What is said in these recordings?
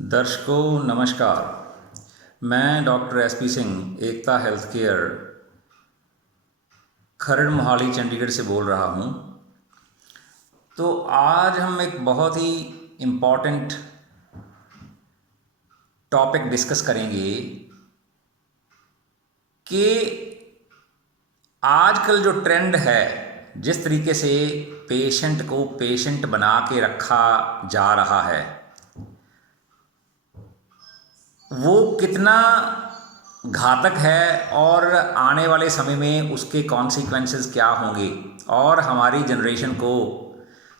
दर्शकों नमस्कार। मैं डॉक्टर एसपी सिंह एकता हेल्थ केयर खरड़ मोहाली चंडीगढ़ से बोल रहा हूँ। तो आज हम एक बहुत ही इम्पॉर्टेंट टॉपिक डिस्कस करेंगे कि आजकल जो ट्रेंड है, जिस तरीके से पेशेंट को पेशेंट बना के रखा जा रहा है, वो कितना घातक है और आने वाले समय में उसके कॉन्सिक्वेंसेस क्या होंगे और हमारी जनरेशन को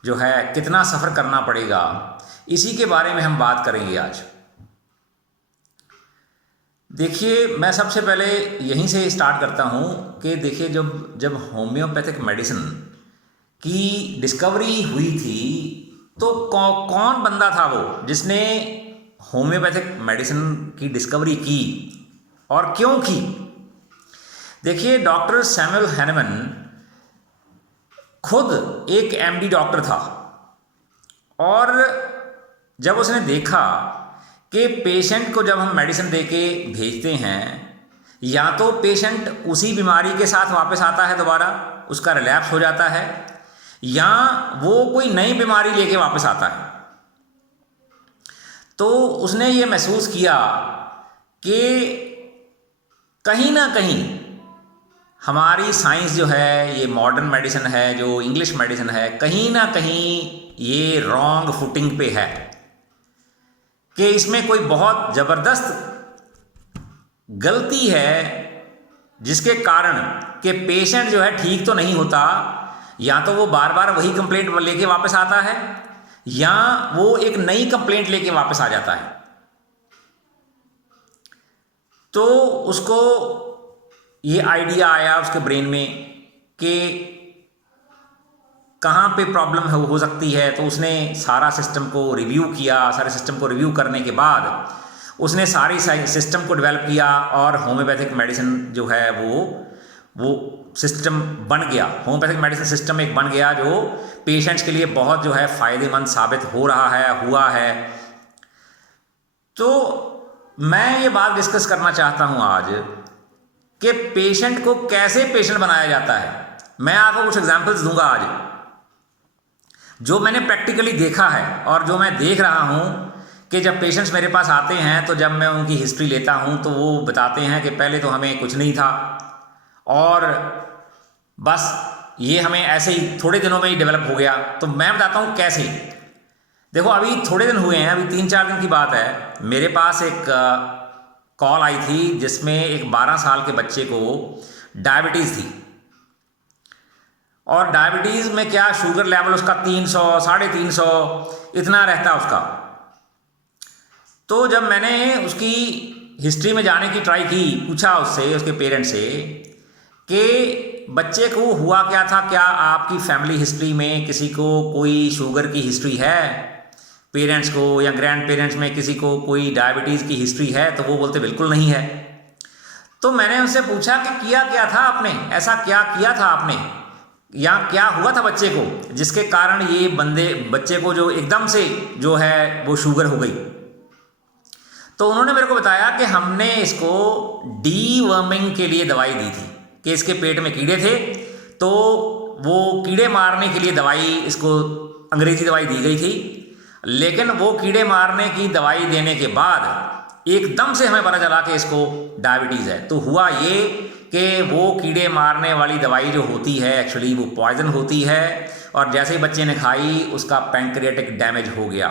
जो है कितना सफ़र करना पड़ेगा, इसी के बारे में हम बात करेंगे आज। देखिए, मैं सबसे पहले यहीं से स्टार्ट करता हूँ कि देखिए, जब जब होम्योपैथिक मेडिसिन की डिस्कवरी हुई थी तो कौन बंदा था वो जिसने होम्योपैथिक मेडिसिन की डिस्कवरी की और क्यों की। देखिए, डॉक्टर सैमुअल हैनेमन खुद एक एमडी डॉक्टर था और जब उसने देखा कि पेशेंट को जब हम मेडिसिन देके भेजते हैं, या तो पेशेंट उसी बीमारी के साथ वापस आता है, दोबारा उसका रिलैप्स हो जाता है, या वो कोई नई बीमारी लेके वापस आता है। तो उसने ये महसूस किया कि कहीं ना कहीं हमारी साइंस जो है, ये मॉडर्न मेडिसिन है, जो इंग्लिश मेडिसिन है, कहीं ना कहीं ये रॉन्ग फुटिंग पे है, कि इसमें कोई बहुत ज़बरदस्त गलती है जिसके कारण कि पेशेंट जो है ठीक तो नहीं होता, या तो वो बार बार वही कंप्लेंट लेके वापस आता है, या वो एक नई कंप्लेंट लेके वापस आ जाता है। तो उसको ये आइडिया आया उसके ब्रेन में कि कहाँ पे प्रॉब्लम हो सकती है। तो उसने सारा सिस्टम को रिव्यू किया। सारे सिस्टम को रिव्यू करने के बाद उसने सारी सिस्टम को डेवलप किया और होम्योपैथिक मेडिसिन जो है वो सिस्टम बन गया। होम्योपैथिक मेडिसिन सिस्टम एक बन गया जो पेशेंट्स के लिए बहुत जो है फ़ायदेमंद साबित हो रहा है, हुआ है। तो मैं ये बात डिस्कस करना चाहता हूँ आज कि पेशेंट को कैसे पेशेंट बनाया जाता है। मैं आपको कुछ एग्जांपल्स दूंगा आज, जो मैंने प्रैक्टिकली देखा है और जो मैं देख रहा हूँ कि जब पेशेंट्स मेरे पास आते हैं तो जब मैं उनकी हिस्ट्री लेता हूँ तो वो बताते हैं कि पहले तो हमें कुछ नहीं था और बस ये हमें ऐसे ही थोड़े दिनों में ही डेवलप हो गया। तो मैं बताता हूँ कैसे। देखो, अभी थोड़े दिन हुए हैं, अभी 3-4 दिन की बात है। मेरे पास एक कॉल आई थी जिसमें एक 12 साल के बच्चे को डायबिटीज़ थी, और डायबिटीज़ में क्या, शुगर लेवल उसका 300, 350 इतना रहता उसका। तो जब मैंने उसकी हिस्ट्री में जाने की ट्राई की, पूछा उससे, उसके पेरेंट्स से कि बच्चे को हुआ क्या था, क्या आपकी फैमिली हिस्ट्री में किसी को कोई शुगर की हिस्ट्री है, पेरेंट्स को या ग्रैंड पेरेंट्स में किसी को कोई डायबिटीज़ की हिस्ट्री है। तो वो बोलते बिल्कुल नहीं है। तो मैंने उनसे पूछा कि किया क्या था आपने, ऐसा क्या किया था आपने, या क्या हुआ था बच्चे को जिसके कारण ये बच्चे को जो एकदम से जो है वो शुगर हो गई। तो उन्होंने मेरे को बताया कि हमने इसको डीवर्मिंग के लिए दवाई दी थी, कि इसके पेट में कीड़े थे, तो वो कीड़े मारने के लिए दवाई, इसको अंग्रेजी दवाई दी गई थी। लेकिन वो कीड़े मारने की दवाई देने के बाद एकदम से हमें पता चला कि इसको डायबिटीज़ है। तो हुआ ये कि वो कीड़े मारने वाली दवाई जो होती है एक्चुअली वो पॉइजन होती है, और जैसे ही बच्चे ने खाई उसका पैंक्रियाटिक डैमेज हो गया।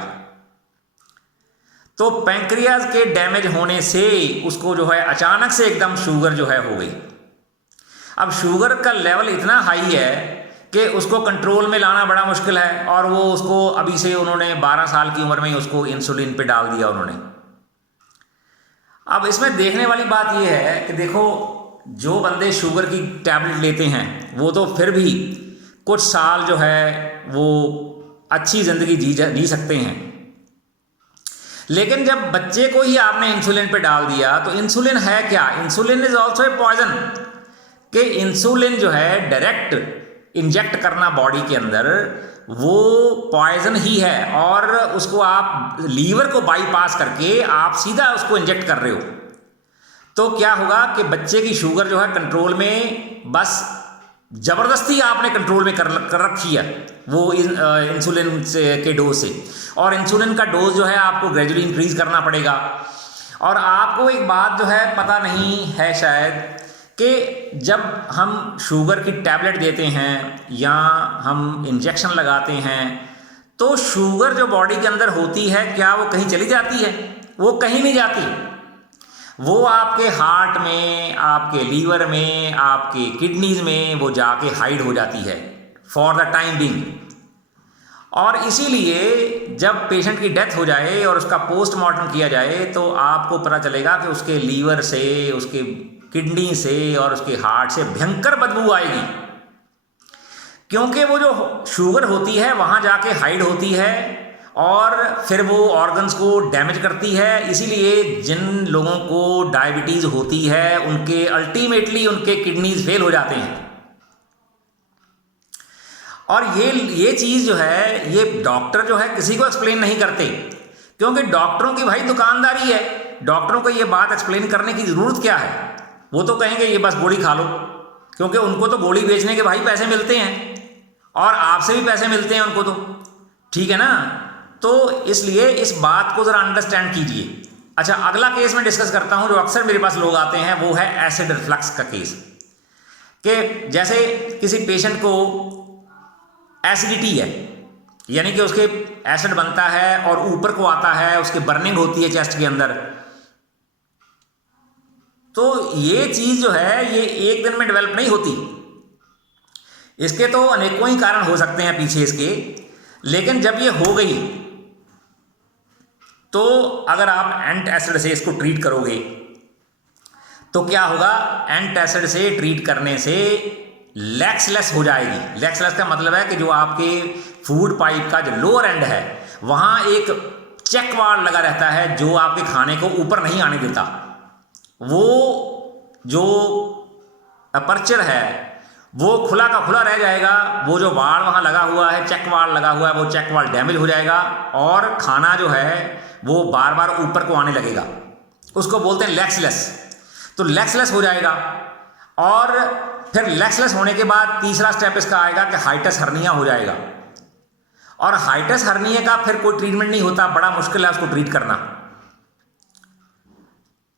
तो पैंक्रियाज के डैमेज होने से उसको जो है अचानक से एकदम शुगर जो है हो गई। अब शुगर का लेवल इतना हाई है कि उसको कंट्रोल में लाना बड़ा मुश्किल है, और वो उसको अभी से उन्होंने 12 साल की उम्र में ही उसको इंसुलिन पे डाल दिया उन्होंने। अब इसमें देखने वाली बात ये है कि देखो, जो बंदे शुगर की टैबलेट लेते हैं वो तो फिर भी कुछ साल जो है वो अच्छी ज़िंदगी जी सकते हैं। लेकिन जब बच्चे को ही आपने इंसुलिन पे डाल दिया, तो इंसुलिन है क्या, insulin is also a poison. कि इंसुलिन जो है डायरेक्ट इंजेक्ट करना बॉडी के अंदर, वो पॉइजन ही है और उसको आप लीवर को बाईपास करके आप सीधा उसको इंजेक्ट कर रहे हो। तो क्या होगा कि बच्चे की शुगर जो है कंट्रोल में, बस ज़बरदस्ती आपने कंट्रोल में कर रखी है वो इंसुलिन से के डोज से, और इंसुलिन का डोज जो है आपको ग्रेजुअली इंक्रीज करना पड़ेगा। और आपको एक बात जो है पता नहीं है शायद, कि जब हम शुगर की टैबलेट देते हैं या हम इंजेक्शन लगाते हैं तो शुगर जो बॉडी के अंदर होती है क्या वो कहीं चली जाती है? वो कहीं नहीं जाती। वो आपके हार्ट में, आपके लीवर में, आपके किडनीज में वो जाके हाइड हो जाती है फॉर द टाइम बीइंग। और इसीलिए जब पेशेंट की डेथ हो जाए और उसका पोस्टमार्टम किया जाए तो आपको पता चलेगा कि उसके लीवर से, उसके किडनी से और उसके हार्ट से भयंकर बदबू आएगी, क्योंकि वो जो शुगर होती है वहाँ जाके हाइड होती है और फिर वो ऑर्गन्स को डैमेज करती है। इसीलिए जिन लोगों को डायबिटीज़ होती है उनके अल्टीमेटली उनके किडनीज फेल हो जाते हैं। और ये चीज़ जो है ये डॉक्टर जो है किसी को एक्सप्लेन नहीं करते, क्योंकि डॉक्टरों की भाई दुकानदारी है। डॉक्टरों को ये बात एक्सप्लेन करने की ज़रूरत क्या है? वो तो कहेंगे ये बस गोली खा लो, क्योंकि उनको तो गोली बेचने के भाई पैसे मिलते हैं और आपसे भी पैसे मिलते हैं उनको, तो ठीक है ना। तो इसलिए इस बात को ज़रा अंडरस्टैंड कीजिए। अच्छा, अगला केस मैं डिस्कस करता हूँ जो अक्सर मेरे पास लोग आते हैं, वो है एसिड रिफ्लक्स का केस। कि जैसे किसी पेशेंट को एसिडिटी है, यानी कि उसके एसिड बनता है और ऊपर को आता है, उसकी बर्निंग होती है चेस्ट के अंदर। तो ये चीज़ जो है ये एक दिन में डेवलप नहीं होती, इसके तो अनेकों ही कारण हो सकते हैं पीछे इसके। लेकिन जब ये हो गई तो अगर आप एंट एसिड से इसको ट्रीट करोगे तो क्या होगा? एंट एसिड से ट्रीट करने से लैक्सलेस हो जाएगी। लैक्सलेस का मतलब है कि जो आपके फूड पाइप का जो लोअर एंड है वहाँ एक चेक वाल्व लगा रहता है जो आपके खाने को ऊपर नहीं आने देता। वो जो अपर्चर है वो खुला का खुला रह जाएगा। वो जो वाल्व वहाँ लगा हुआ है, चेक वाल्व लगा हुआ है, वो चेक वाल्व डैमेज हो जाएगा और खाना जो है वो बार बार ऊपर को आने लगेगा। उसको बोलते हैं लैक्सलेस। तो लैक्सलेस हो जाएगा और फिर लैक्सलेस होने के बाद तीसरा स्टेप इसका आएगा कि हाइटस हर्निया हो जाएगा। और हाइटस हर्निया का फिर कोई ट्रीटमेंट नहीं होता, बड़ा मुश्किल है उसको ट्रीट करना।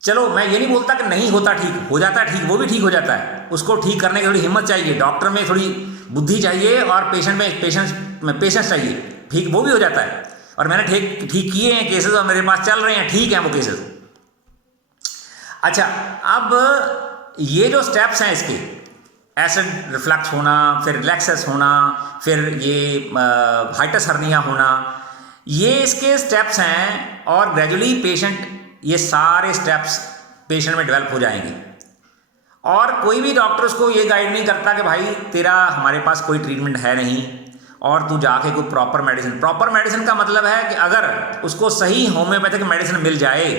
चलो मैं ये नहीं बोलता कि नहीं होता, ठीक हो जाता है, ठीक वो भी ठीक हो जाता है। उसको ठीक करने की थोड़ी हिम्मत चाहिए, डॉक्टर में थोड़ी बुद्धि चाहिए और पेशेंट में पेशेंस चाहिए, ठीक वो भी हो जाता है। और मैंने ठीक किए हैं केसेस और मेरे पास चल रहे हैं, ठीक हैं वो केसेस। अच्छा, अब ये जो स्टेप्स हैं इसके, एसिड रिफ्लक्स होना, फिर लैक्सलेस होना, फिर ये हाइटस हर्निया होना, ये इसके स्टेप्स हैं और ग्रेजुअली पेशेंट, ये सारे स्टेप्स पेशेंट में डेवलप हो जाएंगे। और कोई भी डॉक्टर उसको ये गाइड नहीं करता कि भाई तेरा हमारे पास कोई ट्रीटमेंट है नहीं और तू जाके कोई प्रॉपर मेडिसिन का मतलब है कि अगर उसको सही होम्योपैथिक मेडिसिन मिल जाए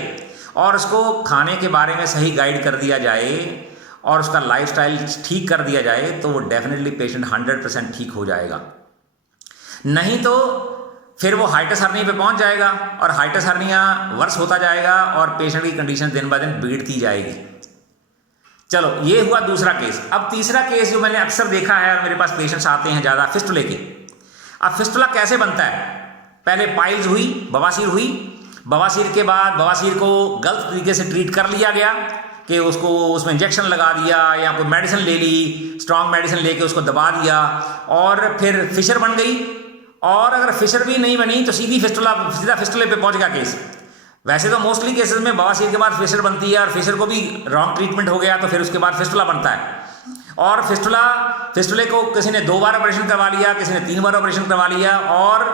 और उसको खाने के बारे में सही गाइड कर दिया जाए और उसका लाइफस्टाइल ठीक कर दिया जाए तो वो डेफिनेटली पेशेंट 100% ठीक हो जाएगा। नहीं तो फिर वो हाइटस हर्निया पे पहुंच जाएगा और हाइटस हर्निया वर्स होता जाएगा और पेशेंट की कंडीशन दिन ब दिन बिगड़ती जाएगी। चलो, ये हुआ दूसरा केस। अब तीसरा केस जो मैंने अक्सर देखा है और मेरे पास पेशेंट्स आते हैं ज़्यादा, फिस्टुले के। अब फिस्टुला कैसे बनता है? पहले पाइल्स हुई, बवासीर हुई, बवासीर के बाद बवासीर को गलत तरीके से ट्रीट कर लिया गया कि उसको उसमें इंजेक्शन लगा दिया या कोई मेडिसिन ले ली, स्ट्रॉन्ग मेडिसिन लेके उसको दबा दिया और फिर फिशर बन गई। और अगर फिशर भी नहीं बनी तो सीधा फिस्टुले पे पहुंच गया केस। वैसे तो मोस्टली केसेस में बवासीर के बाद फिशर बनती है और फिशर को भी रॉन्ग ट्रीटमेंट हो गया तो फिर उसके बाद फिस्टुला बनता है। और फिस्टुले को किसी ने 2 बार ऑपरेशन करवा लिया, किसी ने 3 बार ऑपरेशन करवा लिया और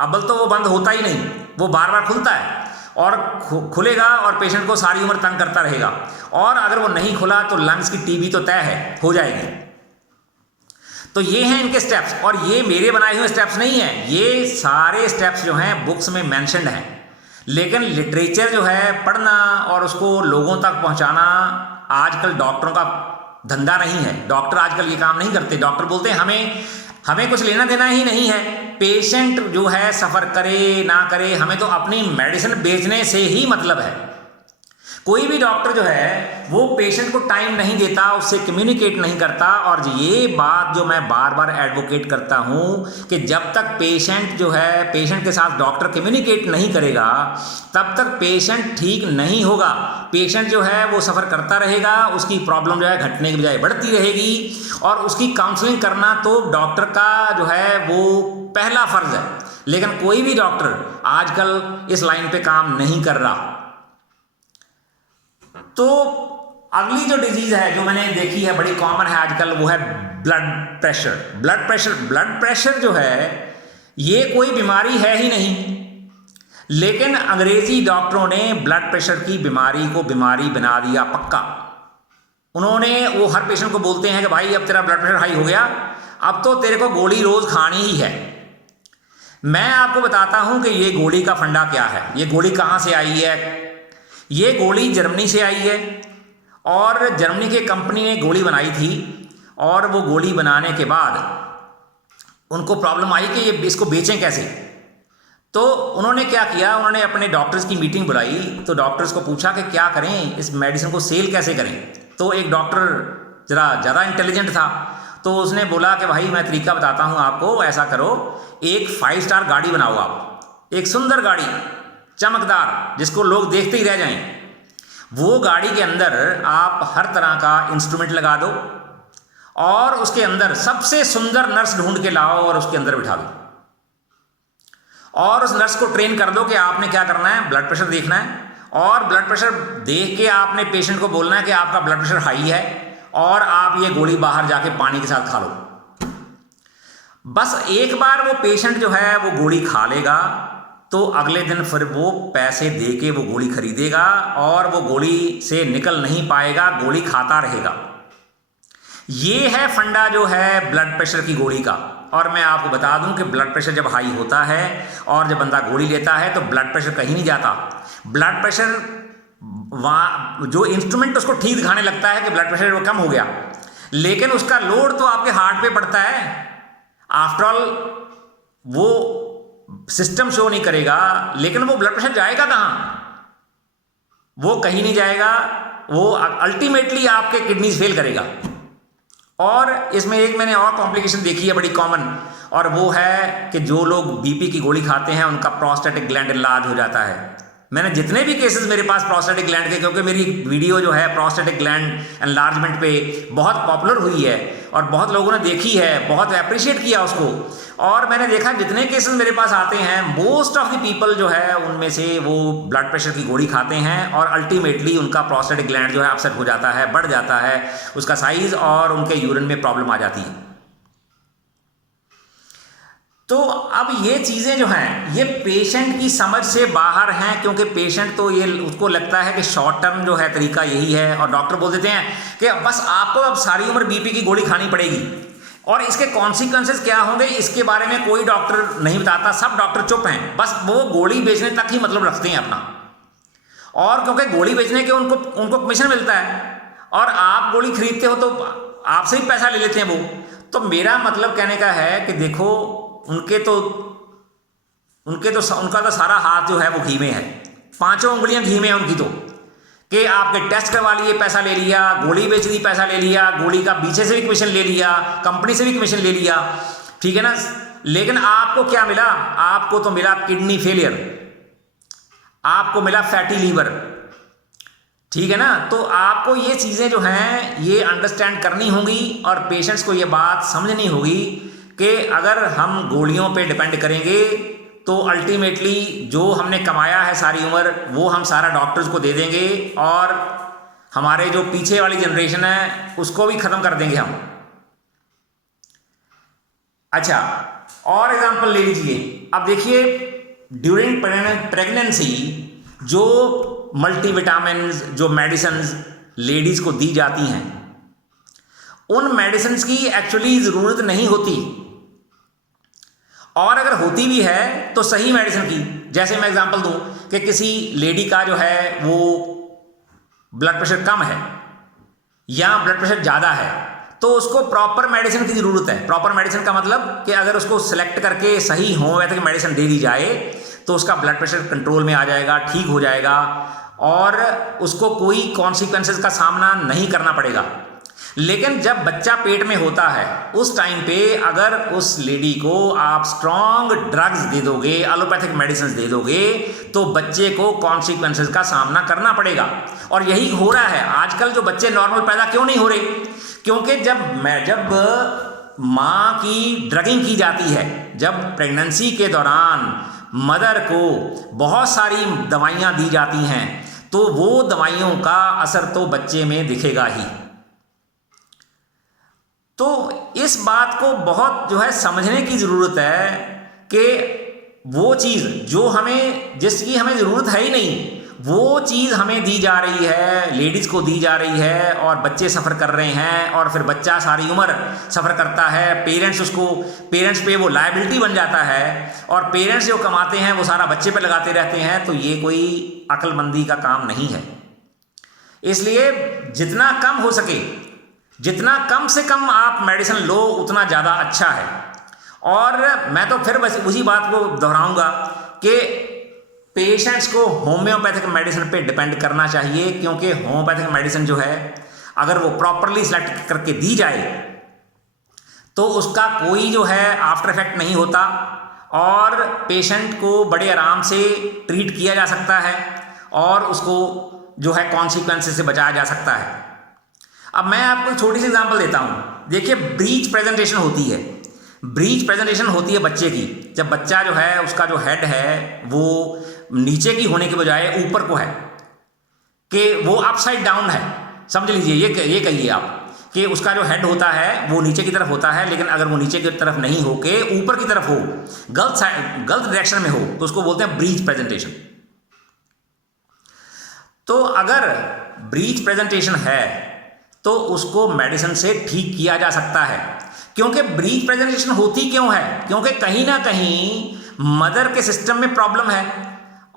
अव्वल तो वो बंद होता ही नहीं, वो बार बार खुलता है और खुलेगा और पेशेंट को सारी उम्र तंग करता रहेगा। और अगर वो नहीं खुला तो लंग्स की टीबी तो तय है, हो जाएगी। तो ये हैं इनके स्टेप्स, और ये मेरे बनाए हुए स्टेप्स नहीं हैं, ये सारे स्टेप्स जो हैं बुक्स में मेंशन्ड हैं। लेकिन लिटरेचर जो है पढ़ना और उसको लोगों तक पहुंचाना आजकल डॉक्टरों का धंधा नहीं है। डॉक्टर आजकल ये काम नहीं करते। डॉक्टर बोलते हैं हमें कुछ लेना देना ही नहीं है, पेशेंट जो है सफ़र करे ना करे, हमें तो अपनी मेडिसिन बेचने से ही मतलब है। कोई भी डॉक्टर जो है वो पेशेंट को टाइम नहीं देता, उससे कम्युनिकेट नहीं करता। और ये बात जो मैं बार बार एडवोकेट करता हूँ कि जब तक पेशेंट जो है, पेशेंट के साथ डॉक्टर कम्युनिकेट नहीं करेगा तब तक पेशेंट ठीक नहीं होगा। पेशेंट जो है वो सफ़र करता रहेगा, उसकी प्रॉब्लम जो है घटने की बजाय बढ़ती रहेगी। और उसकी काउंसलिंग करना तो डॉक्टर का जो है वो पहला फ़र्ज़ है, लेकिन कोई भी डॉक्टर आजकल इस लाइन पे काम नहीं कर रहा। तो अगली जो डिजीज है जो मैंने देखी है बड़ी कॉमन है आजकल, वो है ब्लड प्रेशर। ब्लड प्रेशर जो है ये कोई बीमारी है ही नहीं, लेकिन अंग्रेजी डॉक्टरों ने ब्लड प्रेशर की बीमारी को बीमारी बना दिया पक्का। उन्होंने, वो हर पेशेंट को बोलते हैं कि भाई अब तेरा ब्लड प्रेशर हाई हो गया, अब तो तेरे को गोली रोज खानी ही है। मैं आपको बताता हूं कि ये गोली का फंडा क्या है, ये गोली कहां से आई है। ये गोली जर्मनी से आई है और जर्मनी के कंपनी ने गोली बनाई थी। और वो गोली बनाने के बाद उनको प्रॉब्लम आई कि ये इसको बेचें कैसे। तो उन्होंने क्या किया, उन्होंने अपने डॉक्टर्स की मीटिंग बुलाई। तो डॉक्टर्स को पूछा कि क्या करें, इस मेडिसिन को सेल कैसे करें। तो एक डॉक्टर ज़रा ज़्यादा इंटेलिजेंट था, तो उसने बोला कि भाई मैं तरीका बताता हूँ आपको, ऐसा करो, एक 5 स्टार गाड़ी बनाओ आप, एक सुंदर गाड़ी चमकदार जिसको लोग देखते ही रह जाएं। वो गाड़ी के अंदर आप हर तरह का इंस्ट्रूमेंट लगा दो और उसके अंदर सबसे सुंदर नर्स ढूंढ के लाओ और उसके अंदर बिठा दो। और उस नर्स को ट्रेन कर दो कि आपने क्या करना है, ब्लड प्रेशर देखना है। और ब्लड प्रेशर देख के आपने पेशेंट को बोलना है कि आपका ब्लड प्रेशर हाई है और आप ये गोली बाहर जाके पानी के साथ खा लो। बस एक बार वो पेशेंट जो है वो गोली खा लेगा तो अगले दिन फिर वो पैसे दे के वो गोली खरीदेगा और वो गोली से निकल नहीं पाएगा, गोली खाता रहेगा। ये है फंडा जो है ब्लड प्रेशर की गोली का। और मैं आपको बता दूं कि ब्लड प्रेशर जब हाई होता है और जब बंदा गोली लेता है तो ब्लड प्रेशर कहीं नहीं जाता। ब्लड प्रेशर वहाँ जो इंस्ट्रूमेंट उसको ठीक दिखाने लगता है कि ब्लड प्रेशर वो कम हो गया, लेकिन उसका लोड तो आपके हार्ट पे पड़ता है। आफ्टर ऑल वो सिस्टम शो नहीं करेगा, लेकिन वो ब्लड प्रेशर जाएगा कहाँ? वो कहीं नहीं जाएगा, वो अल्टीमेटली आपके किडनीज फेल करेगा। और इसमें एक मैंने और कॉम्प्लिकेशन देखी है बड़ी कॉमन, और वो है कि जो लोग बीपी की गोली खाते हैं उनका प्रोस्टेटिक ग्लैंड इनलार्ज हो जाता है। मैंने जितने भी केसेस मेरे पास प्रोस्टेटिक ग्लैंड के, क्योंकि मेरी वीडियो जो है प्रोस्टेटिक ग्लैंड एनलार्जमेंट पे बहुत पॉपुलर हुई है और बहुत लोगों ने देखी है, बहुत अप्रिशिएट किया उसको। और मैंने देखा जितने केसेस मेरे पास आते हैं, मोस्ट ऑफ द पीपल जो है उनमें से वो ब्लड प्रेशर की गोली खाते हैं और अल्टीमेटली उनका प्रोस्टेटिक ग्लैंड जो है अपसेट हो जाता है, बढ़ जाता है उसका साइज, और उनके यूरिन में प्रॉब्लम आ जाती है। तो अब ये चीज़ें जो हैं ये पेशेंट की समझ से बाहर हैं, क्योंकि पेशेंट तो ये उसको लगता है कि शॉर्ट टर्म जो है तरीका यही है, और डॉक्टर बोल देते हैं कि बस आपको अब सारी उम्र बीपी की गोली खानी पड़ेगी और इसके कॉन्सिक्वेंसेस क्या होंगे इसके बारे में कोई डॉक्टर नहीं बताता। सब डॉक्टर चुप हैं, बस वो गोली बेचने तक ही मतलब रखते हैं अपना। और क्योंकि गोली बेचने के उनको कमीशन मिलता है और आप गोली खरीदते हो तो आपसे ही पैसा ले लेते हैं वो। तो मेरा मतलब कहने का है कि देखो उनका तो सारा हाथ जो है वो घी में है, 5 उंगलियां घी में है उनकी, तो कि आपके टेस्ट करवा लिए पैसा ले लिया, गोली बेच दी पैसा ले लिया, गोली का पीछे से भी कमीशन ले लिया, कंपनी से भी कमीशन ले लिया, ठीक है ना। लेकिन आपको क्या मिला? आपको तो मिला किडनी फेलियर, आपको मिला फैटी लीवर, ठीक है ना। तो आपको ये चीज़ें जो हैं ये अंडरस्टैंड करनी होंगी और पेशेंट्स को ये बात समझनी होगी कि अगर हम गोलियों पे डिपेंड करेंगे तो अल्टीमेटली जो हमने कमाया है सारी उम्र वो हम सारा डॉक्टर्स को दे देंगे और हमारे जो पीछे वाली जनरेशन है उसको भी ख़त्म कर देंगे हम। अच्छा, और एग्जांपल ले लीजिए। अब देखिए ड्यूरिंग प्रेगनेंसी जो मल्टीविटामिन्स, जो मेडिसिन्स लेडीज़ को दी जाती हैं, उन मेडिसिन्स की एक्चुअली ज़रूरत नहीं होती, और अगर होती भी है तो सही मेडिसिन की। जैसे मैं एग्जांपल दूं कि किसी लेडी का जो है वो ब्लड प्रेशर कम है या ब्लड प्रेशर ज़्यादा है, तो उसको प्रॉपर मेडिसिन की ज़रूरत है। प्रॉपर मेडिसिन का मतलब कि अगर उसको सिलेक्ट करके सही होम्योपैथिक मेडिसिन दे दी जाए तो उसका ब्लड प्रेशर कंट्रोल में आ जाएगा, ठीक हो जाएगा और उसको कोई कॉन्सिक्वेंसेस का सामना नहीं करना पड़ेगा। लेकिन जब बच्चा पेट में होता है उस टाइम पे अगर उस लेडी को आप स्ट्रॉन्ग ड्रग्स दे दोगे, एलोपैथिक मेडिसिन दे दोगे, तो बच्चे को कॉन्सिक्वेंसेस का सामना करना पड़ेगा। और यही हो रहा है आजकल। जो बच्चे नॉर्मल पैदा क्यों नहीं हो रहे? क्योंकि जब माँ की ड्रगिंग की जाती है, जब प्रेगनेंसी के दौरान मदर को बहुत सारी दवाइयाँ दी जाती हैं, तो वो दवाइयों का असर तो बच्चे में दिखेगा ही। तो इस बात को बहुत जो है समझने की ज़रूरत है कि वो चीज़ जो हमें, जिसकी हमें ज़रूरत है ही नहीं, वो चीज़ हमें दी जा रही है, लेडीज़ को दी जा रही है और बच्चे सफ़र कर रहे हैं और फिर बच्चा सारी उम्र सफ़र करता है। पेरेंट्स पे वो लायबिलिटी बन जाता है और पेरेंट्स जो कमाते हैं वो सारा बच्चे पे लगाते रहते हैं। तो ये कोई अक्लमंदी का काम नहीं है। इसलिए जितना कम हो सके, जितना कम से कम आप मेडिसिन लो उतना ज़्यादा अच्छा है। और मैं तो फिर बस उसी बात को दोहराऊंगा कि पेशेंट्स को होम्योपैथिक मेडिसिन पे डिपेंड करना चाहिए, क्योंकि होम्योपैथिक मेडिसिन जो है अगर वो प्रॉपरली सेलेक्ट करके दी जाए तो उसका कोई जो है आफ्टर इफेक्ट नहीं होता और पेशेंट को बड़े आराम से ट्रीट किया जा सकता है और उसको जो है कॉन्सिक्वेंसेस से बचाया जा सकता है। अब मैं आपको एक छोटी सी एग्जांपल देता हूँ। देखिए, ब्रीच प्रेजेंटेशन होती है। ब्रीच प्रेजेंटेशन होती है बच्चे की। जब बच्चा जो है उसका जो हेड है वो नीचे की होने के बजाय ऊपर को है, कि वो अपसाइड डाउन है। समझ लीजिए, ये कहिए आप कि उसका जो हेड होता है वो नीचे की तरफ होता है, लेकिन अगर वो नीचे की तरफ नहीं हो के ऊपर की तरफ हो, गलत डायरेक्शन में हो, तो उसको बोलते हैं ब्रीच प्रेजेंटेशन। तो अगर ब्रीच प्रेजेंटेशन है तो उसको मेडिसिन से ठीक किया जा सकता है। क्योंकि ब्रीच प्रेजेंटेशन होती क्यों है? क्योंकि कहीं ना कहीं मदर के सिस्टम में प्रॉब्लम है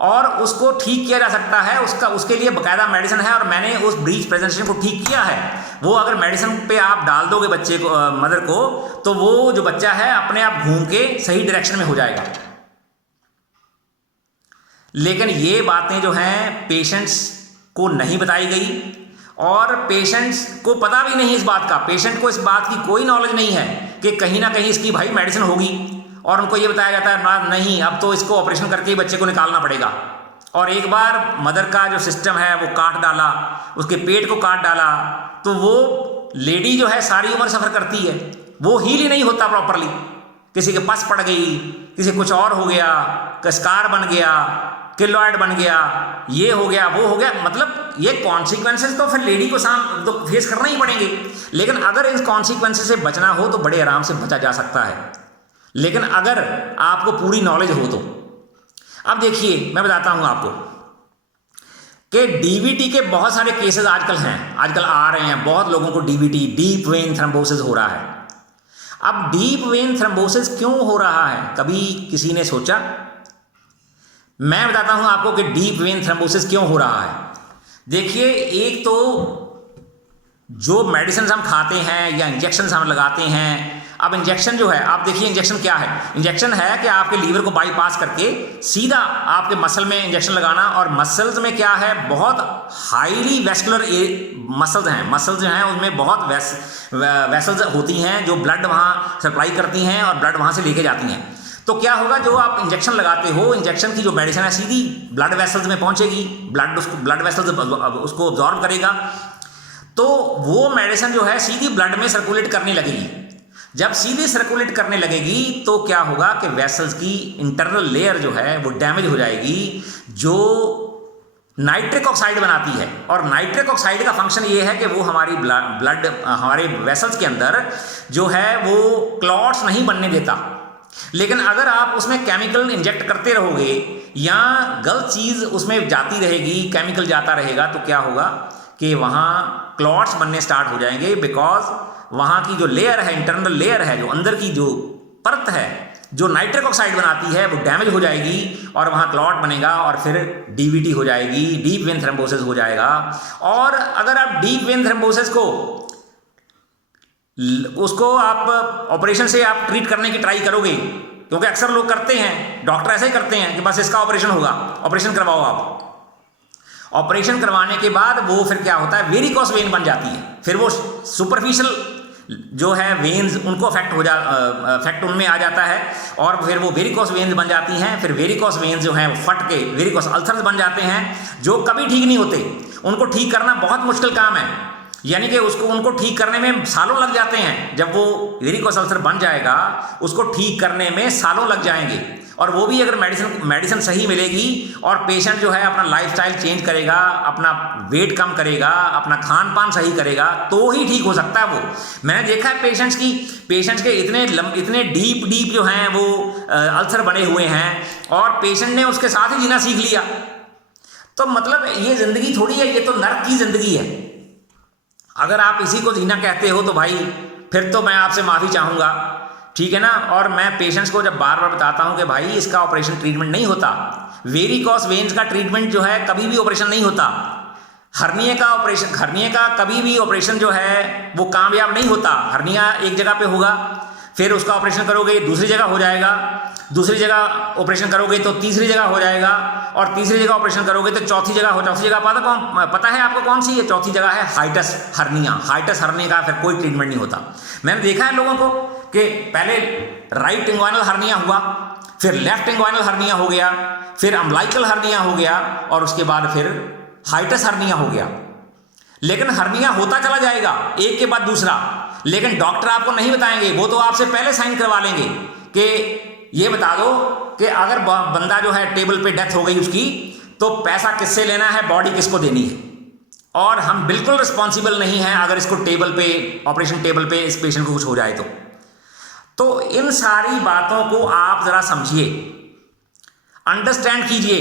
और उसको ठीक किया जा सकता है। उसके लिए बकायदा मेडिसिन है और मैंने उस ब्रीच प्रेजेंटेशन को ठीक किया है। वो अगर मेडिसिन पे आप डाल दोगे बच्चे को, मदर को, तो वो जो बच्चा है अपने आप घूम के सही डायरेक्शन में हो जाएगा। लेकिन ये बातें जो हैं पेशेंट्स को नहीं बताई गई और पेशेंट्स को पता भी नहीं इस बात का। पेशेंट को इस बात की कोई नॉलेज नहीं है कि कहीं ना कहीं इसकी भाई मेडिसिन होगी, और उनको ये बताया जाता है नहीं, अब तो इसको ऑपरेशन करके ही बच्चे को निकालना पड़ेगा। और एक बार मदर का जो सिस्टम है वो काट डाला, उसके पेट को काट डाला, तो वो लेडी जो है सारी उम्र सफ़र करती है, वो हील ही नहीं होता प्रॉपरली। किसी के पस पड़ गई, किसी कुछ और हो गया, स्कार बन गया, किलोइड बन गया, ये हो गया, वो हो गया। मतलब ये कॉन्सिक्वेंसेस तो फिर लेडी को तो फेस करना ही पड़ेंगे। लेकिन अगर इन कॉन्सिक्वेंसेस से बचना हो तो बड़े आराम से बचा जा सकता है, लेकिन अगर आपको पूरी नॉलेज हो तो। अब देखिए, मैं बताता हूं आपको कि डीवीटी के बहुत सारे केसेस आजकल आ रहे हैं। बहुत लोगों को डीवीटी, डीप वेन थ्रोम्बोसिस हो रहा है। अब डीप वेन थ्रोम्बोसिस क्यों हो रहा है, कभी किसी ने सोचा? मैं बताता हूं आपको कि डीप वेन थ्रोम्बोसिस क्यों हो रहा है। देखिए, एक तो जो मेडिसिन हम खाते हैं या इंजेक्शन हम लगाते हैं। अब इंजेक्शन जो है, आप देखिए इंजेक्शन क्या है। इंजेक्शन है कि आपके लीवर को बाईपास करके सीधा आपके मसल में इंजेक्शन लगाना। और मसल्स में क्या है, बहुत हाईली वेस्कुलर मसल्स हैं। मसल्स जो हैं उनमें बहुत वेसल्स होती हैं जो ब्लड वहाँ सप्लाई करती हैं और ब्लड वहाँ से लेके जाती हैं। तो क्या होगा, जो आप इंजेक्शन लगाते हो, इंजेक्शन की जो मेडिसिन है सीधी ब्लड वेसल्स में पहुंचेगी, ब्लड वेसल्स उसको अब्जॉर्ब करेगा, तो वो मेडिसिन जो है सीधी ब्लड में सर्कुलेट करने लगेगी। जब सीधी सर्कुलेट करने लगेगी तो क्या होगा कि वेसल्स की इंटरनल लेयर जो है वो डैमेज हो जाएगी, जो नाइट्रिक ऑक्साइड बनाती है। और नाइट्रिक ऑक्साइड का फंक्शन ये है कि वो हमारी ब्लड हमारे वेसल्स के अंदर जो है वो क्लॉट्स नहीं बनने देता। लेकिन अगर आप उसमें केमिकल इंजेक्ट करते रहोगे या गलत चीज़ उसमें जाती रहेगी, केमिकल जाता रहेगा, तो क्या होगा कि वहाँ क्लॉट्स बनने स्टार्ट हो जाएंगे। बिकॉज वहाँ की जो लेयर है, इंटरनल लेयर है, जो अंदर की जो परत है जो नाइट्रिक ऑक्साइड बनाती है, वो डैमेज हो जाएगी और वहाँ क्लॉट बनेगा और फिर डीवीटी हो जाएगी, डीप वेन थ्रोम्बोसिस हो जाएगा। और अगर आप डीप वेन थ्रोम्बोसिस को उसको आप ऑपरेशन से आप ट्रीट करने की ट्राई करोगे, क्योंकि अक्सर लोग करते हैं, डॉक्टर ऐसे ही करते हैं कि बस इसका ऑपरेशन होगा, ऑपरेशन करवाओ आप। ऑपरेशन करवाने के बाद वो फिर क्या होता है, वेरिकोस वेन बन जाती है, फिर वो सुपरफिशियल जो है वेन्स उनको इफेक्ट उनमें आ जाता है, और फिर वो वेरिकोस वेन्स बन जाती हैं। फिर वेरिकोस वेन्स जो हैं वो फट के वेरिकोस अल्सर्स बन जाते हैं, जो कभी ठीक नहीं होते। उनको ठीक करना बहुत मुश्किल काम है, यानी कि उनको ठीक करने में सालों लग जाते हैं। जब वो वेरिकोस अल्सर बन जाएगा, उसको ठीक करने में सालों लग जाएंगे, और वो भी अगर मेडिसिन सही मिलेगी और पेशेंट जो है अपना लाइफस्टाइल चेंज करेगा, अपना वेट कम करेगा, अपना खान पान सही करेगा, तो ही ठीक हो सकता है वो। मैंने देखा है पेशेंट्स के इतने डीप जो हैं वो अल्सर बने हुए हैं, और पेशेंट ने उसके साथ ही जीना सीख लिया। तो मतलब ये जिंदगी थोड़ी है, ये तो नर्क की जिंदगी है। अगर आप इसी को जीना कहते हो तो भाई फिर तो मैं आपसे माफ़ी चाहूँगा, ठीक है ना। और मैं पेशेंट्स को जब बार बार बताता हूँ कि भाई इसका ऑपरेशन ट्रीटमेंट नहीं होता, वेरिकोस वेन्स का ट्रीटमेंट जो है कभी भी ऑपरेशन नहीं होता, हर्निया का कभी भी ऑपरेशन जो है वो कामयाब नहीं होता। हर्निया एक जगह पे होगा, फिर उसका ऑपरेशन करोगे दूसरी जगह हो जाएगा, दूसरी जगह ऑपरेशन करोगे तो तीसरी जगह हो जाएगा, और तीसरी जगह ऑपरेशन करोगे तो चौथी जगह पता है आपको कौन सी है चौथी जगह? है हाइटस हर्निया का फिर कोई ट्रीटमेंट नहीं होता। मैंने देखा है लोगों को कि पहले राइट इंग्वाइनल हर्निया हुआ, फिर लेफ्ट इंग्वाइनल हर्निया हो गया, फिर अम्बलाइकल हर्निया हो गया, और उसके बाद फिर हाइटस हर्निया हो गया। लेकिन हर्निया होता चला जाएगा एक के बाद दूसरा, लेकिन डॉक्टर आपको नहीं बताएंगे, वो तो आपसे पहले साइन करवा लेंगे कि ये बता दो कि अगर बंदा जो है टेबल पे डेथ हो गई उसकी, तो पैसा किससे लेना है, बॉडी किसको देनी है, और हम बिल्कुल रिस्पॉन्सिबल नहीं हैं अगर इसको ऑपरेशन टेबल पे इस पेशेंट को कुछ हो जाए तो इन सारी बातों को आप जरा समझिए, अंडरस्टैंड कीजिए,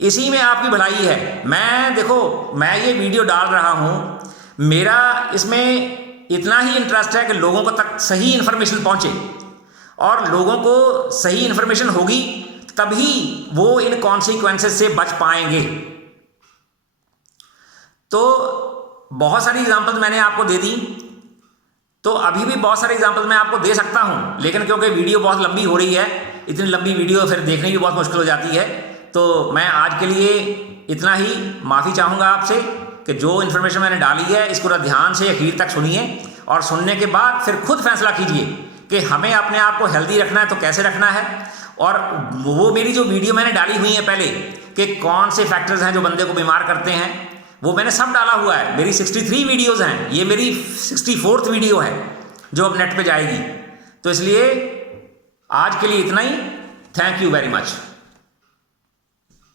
इसी में आपकी भलाई है। मैं ये वीडियो डाल रहा हूं, मेरा इसमें इतना ही इंटरेस्ट है कि लोगों को तक सही इंफॉर्मेशन पहुंचे, और लोगों को सही इंफॉर्मेशन होगी तभी वो इन कॉन्सिक्वेंसेस से बच पाएंगे। तो बहुत सारी एग्जांपल मैंने आपको दे दी, तो अभी भी बहुत सारे एग्जांपल मैं आपको दे सकता हूं, लेकिन क्योंकि वीडियो बहुत लंबी हो रही है, इतनी लंबी वीडियो फिर देखने की बहुत मुश्किल हो जाती है, तो मैं आज के लिए इतना ही माफ़ी चाहूँगा आपसे कि जो इन्फॉर्मेशन मैंने डाली है इसको ध्यान से आखिर तक सुनिए, और सुनने के बाद फिर खुद फैसला कीजिए कि हमें अपने आप को हेल्दी रखना है तो कैसे रखना है। और वो मेरी जो वीडियो मैंने डाली हुई है पहले कि कौन से फैक्टर्स हैं जो बंदे को बीमार करते हैं, वो मैंने सब डाला हुआ है। मेरी 63 वीडियोज़ हैं, ये मेरी 64th वीडियो है जो अब नेट पे जाएगी। तो इसलिए आज के लिए इतना ही। Thank you very much.